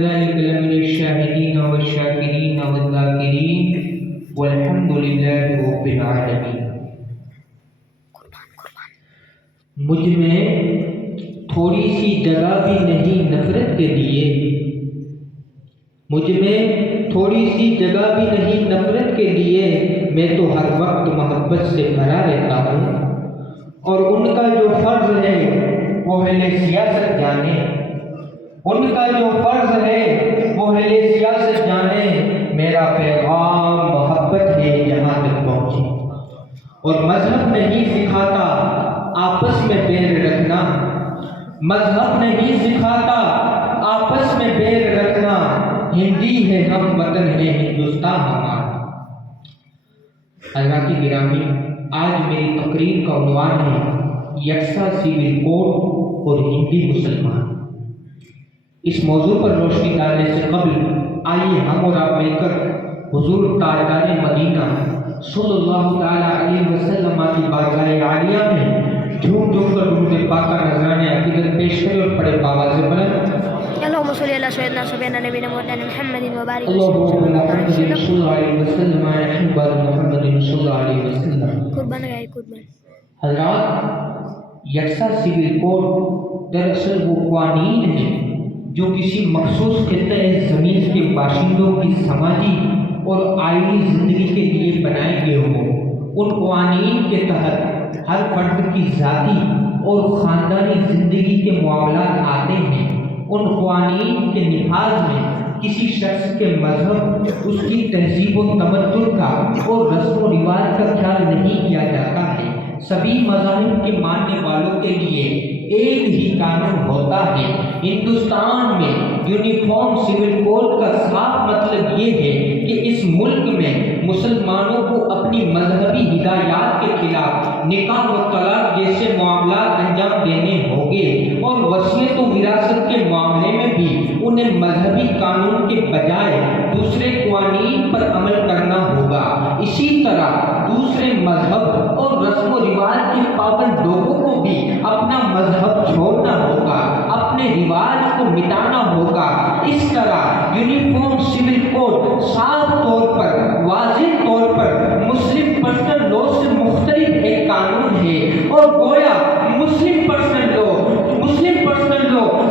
ذلك لمن الشاهدين والشاكرين والذاكرين والحمد لله رب العالمين۔ مجھ میں تھوڑی سی جگہ بھی نہیں نفرت کے لیے، مجھ میں تھوڑی سی جگہ بھی نہیں نفرت کے لیے، میں تو ہر وقت محبت سے بھرا رہتا ہوں۔ اور ان کا جو فرض ہے وہ اہل سیاست جانے، ان کا جو فرض ہے وہ اہل سیاست جانے، میرا پیغام محبت ہے جہاں تک پہنچے۔ اور مذہب نہیں سکھاتا آپس میں بیر رکھنا، مذہب نہیں سکھاتا آپس میں بیر رکھنا، ہندی ہے ہم، وطن ہے ہندوستان ہمارا۔ حضرات گرامی، آج میری تقریر کا عنوان ہے یکساں سول کوڈ اور ہندی مسلمان۔ اس موضوع پر روشنی ڈالنے سے قبل آئیے ہم اور آپ مل کر حضور تاجدار مدینہ صلی اللہ تعالیٰ علیہ وسلم کی بارگاہ عالیہ میں جھوم جھوم کر درود پاک کا نذرانہ عقیدت پیش کرے اور پڑھے بآواز بلند اللهم صل على سيدنا سيدنا نبينا مولانا محمد وبارك اللهم محمد صلی اللہ علیہ وسلم احبار محمد صلی اللہ علیہ وسلم۔ قربان گئے قربان۔ حضرات، یکساں سول کوڈ دراصل وہ قوانین ہیں جو کسی مخصوص خطۂ زمین کے باشندوں کی سماجی اور آئینی زندگی کے لیے بنائے گئے ہوں۔ ان قوانین کے تحت ہر فرد کی ذاتی اور خاندانی زندگی کے معاملات آتے ہیں۔ ان قوانین کے نفاذ میں کسی شخص کے مذہب، اس کی تہذیب و تمدن کا اور رسم و رواج کا خیال نہیں کیا جاتا ہے۔ سبھی مذاہب کے ماننے والوں کے لیے ایک ہی قانون ہوتا ہے۔ ہندوستان میں یونیفارم سول کوڈ کا صاف مطلب یہ ہے کہ اس ملک میں مسلمانوں کو اپنی مذہبی ہدایات کے خلاف نکاح و طلاق جیسے معاملات انجام دینے ہوں گے، اور وصیت و وراثت کے معاملے میں بھی انہیں مذہبی قانون کے بجائے دوسرے قوانین پر عمل کرنا ہوگا۔ اسی طرح دوسرے مذہب اور رسم و رواج کے پابند لوگوں کو بھی اپنا مذہب چھوڑنا ہوگا، اپنے رواج کو مٹانا ہوگا۔ اس طرح یونیفارم سول کوڈ صاف طور پر، واضح طور پر مسلم پرسنل لا سے مختلف ایک قانون ہے، اور گویا مسلم پرسنل لا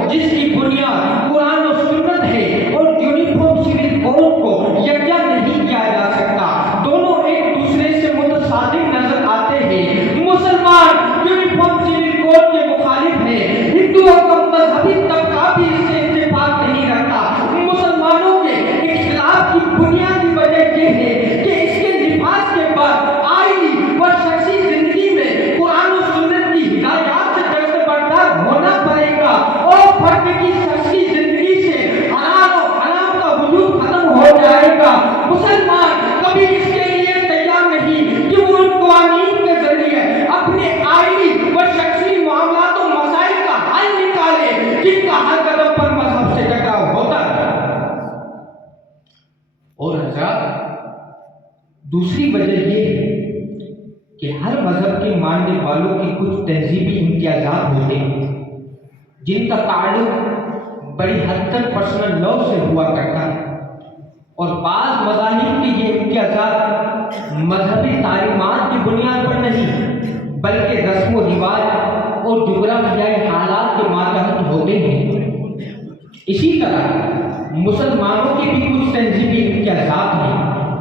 جس کی بنیاد قرآن و سنت ہے، اور یونیفارم سول کوڈ کو یکجا نہیں کیا جا سکتا، دونوں ایک دوسرے سے متصادم نظر آتے ہیں۔ مسلمان یونیفارم سول کوڈ کے مخالف ہیں، ہندوؤں کا مذہبی طبقہ بھی اس سے اتفاق نہیں رکھتا۔ مسلمانوں کے اختلاف کی بنیادی وجہ یہ ہے کہ اس کے نفاذ کے بعد آئینی و شخصی زندگی میں قرآن و سنت کی ہدایات سے دستبردار ہونا پڑے گا، اور فرد کی شخصی زندگی سے حلال و حرام کا وجود ختم ہو جائے گا۔ مسلمان کبھی اس کے لیے تیار نہیں کہ وہ ان قوانین کے ذریعے اپنے آئینی و شخصی معاملات و مسائل کا حل نکالے جن کا ہر قدم پر مذہب سے ٹکراؤ ہوتا ہے۔ اور حضرات، دوسری وجہ یہ ہے کہ ہر مذہب کے ماننے والوں کی کچھ تہذیبی امتیازات ہوتے ہیں جن کا تعلق بڑی حد تک پرسنل لا سے ہوا کرتا ہے، اور بعض مذاہب کے یہ امتیازات مذہبی تعلیمات کی بنیاد پر نہیں بلکہ رسم و رواج اور جغرافیائی حالات کے ماتحت ہوتے ہیں۔ اسی طرح مسلمانوں کے بھی کچھ تہذیبی امتیازات ہیں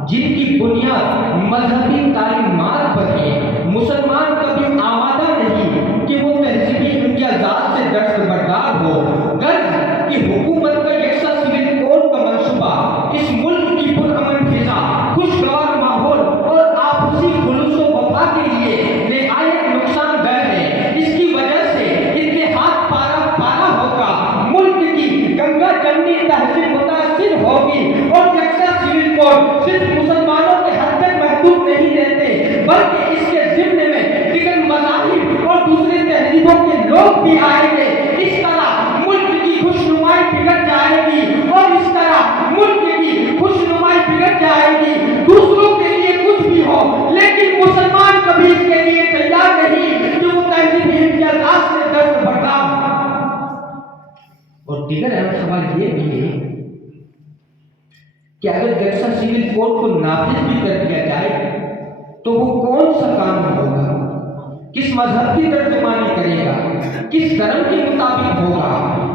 جن کی بنیاد مذہبی تعلیمات پر ہے۔ مسلمان کبھی آمادہ نہیں کہ وہ تہذیبی امتیازات سے دستبردار ہو۔ غرض کہ حکومت کا یکساں سول کوڈ کا منصوبہ اس ملک کی پرامن فضا، خوشگوار ماحول اور آپسی خلوص و وفا کے لیے نہایت نقصان دہ ہے۔ اس کی وجہ سے اتحاد پارا ہوگا، ملک کی گنگا جمنی تہذیب متاثر ہوگی، اور یکساں سول کوڈ صرف مسلمانوں کے حد تک محدود نہیں رہتے بلکہ اس کے ضمن میں دیگر مذاہب اور دوسرے تہذیبوں کے لوگ بھی آئیں گے۔ اس طرح ملک کی خوشنمائی بگڑ جائے گی، اور اس طرح ملک کی خوشنمائی بگڑ جائے گی۔ دوسروں کے لیے کچھ بھی ہو، لیکن مسلمان کبھی اس کے لیے تیار نہیں کہ وہ تہذیبی امتیازات سے دستبردار ہو۔ اور دیگر اہم سوال یہ بھی ہے کہ اگر جلسہ سول کوڈ کو نافذ بھی کر دیا جائے تو وہ کون سا قانون ہوگا، کس مذہب کی ترجمانی کرے گا، کس دھرم کے مطابق ہوگا؟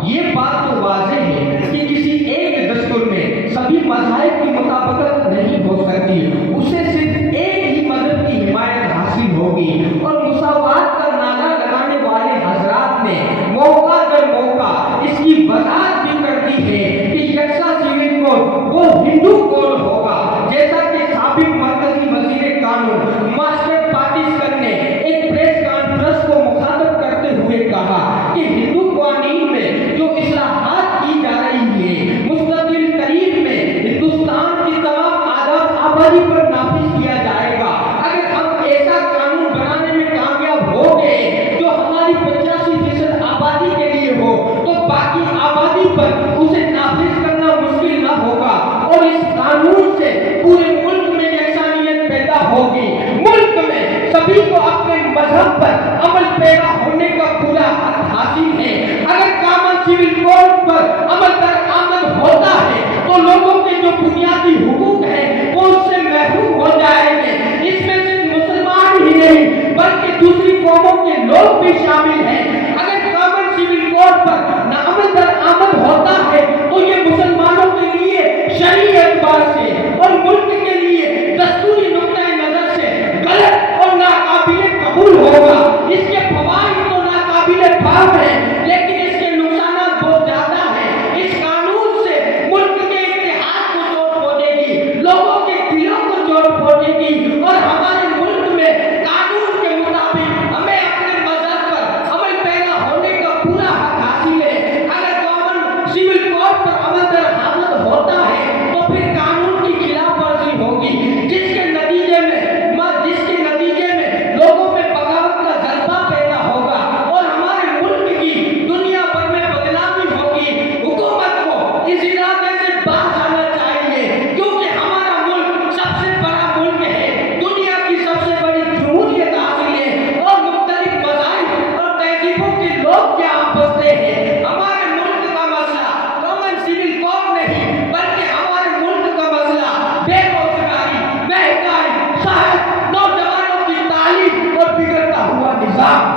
یہ بات تو واضح ہے کہ کسی ایک دستور میں سبھی مذاہب کی مطابقت نہیں ہو سکتی، اسے صرف ایک ہی مذہب کی حمایت حاصل ہوگی۔ اور مساوات کا نعرہ لگانے والے حضرات نے موقع در موقع اس کی وضاحت بھی کر دی ہے کہ یکساں سول کوڈ وہ ہندو کوڈ ہوگا، جیسا کہ سابق مرکزی وزیر قانون ماسٹر پاٹیسکر نے ایک پریس کانفرنس کو مخاطب کرتے ہوئے کہا کہ ہندو قوانین میں جو اصلاحات کی جا رہی ہے مستقبل قریب میں ہندوستان کی تمام آداب آبادی پر نافذ کیا جائے گا۔ اگر ہم ایسا قانون بنانے میں کامیاب ہو گئے جو ہماری 85% آبادی کے لیے ہو تو باقی آبادی پر اسے نافذ کرنا مشکل نہ ہوگا، اور اس قانون سے پورے ملک میں یکسانیت پیدا ہوگی، ملک میں سبھی کو اپنے مذہب پر عمل پیرا ہونے کا پورا حق حاصل ہے۔ اگر کامن سول کوڈ پر عمل درآمد ہوتا ہے تو لوگوں کے جو بنیادی حقوق ہیں وہ اس سے محروم ہو جائیں گے۔ اس میں صرف مسلمان ہی نہیں بلکہ دوسری قوموں کے لوگ بھی شامل ہیں۔ اگر کامن سول کوڈ پر نہ عمل درآمد ہوتا ہے تو یہ مسلمانوں کے لیے شرعی اعتبار سے اور ملک کے لیے دستوری نقطۂ نظر سے غلط اور ناقابل قبول ہوگا۔ اس کے فوائد تو ناقابل فہم ہیں لیکن اس کے نقصانات بہت زیادہ ہیں۔ اس قانون سے ملک کے اتحاد کو چوٹ پہنچے گی، لوگوں کے دلوں کو چوٹ پہنچے گی، اور ہمارے ملک میں قانون کے مطابق ہمیں اپنے مذہب پر عمل پیرا ہونے کا پورا حق حاصل ہے۔ اگر کامن سول کوڈ پر عمل درآمد ہوتا ہے تو پھر قانون کی خلاف ورزی ہوگی، جس کے نتیجے میں لوگوں میں بغاوت کا جذبہ پیدا ہوگا اور ہمارے ملک کی دنیا بھر میں بدنامی ہوگی۔ حکومت کو اس ارادے سے باز آنا چاہیے کیونکہ ہمارا ملک سب سے بڑا ملک ہے، دنیا کی سب سے بڑی جمہوریت حاصل ہے، اور مختلف مذاہب اور تہذیبوں کے لوگ یہاں بستے ہیں۔ ہمارے ملک کا مسئلہ کامن سول کوڈ نہیں بلکہ ہمارے ملک کا مسئلہ بے روزگاری، مہنگائی، صحت، نوجوانوں کی تعلیم اور بگڑتا ہوا نظام۔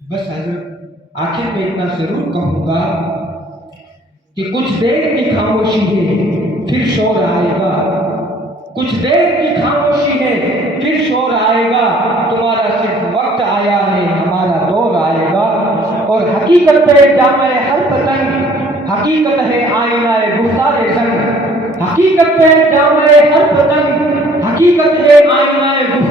بس حضرت آخر میں اتنا ضرور کہوں گا کہ کچھ دیر کی خاموشی ہے پھر شور آئے گا، کچھ دیر کی خاموشی ہے پھر شور آئے گا، تمہارا صرف وقت آیا ہے، ہمارا دور آئے گا، اور حقیقت پہ جامع ہر پتنگ، حقیقت ہے آئینہ گفتار زنگ، حقیقت پہ جامع ہر پتنگ، حقیقت ہے آئینہ گفتار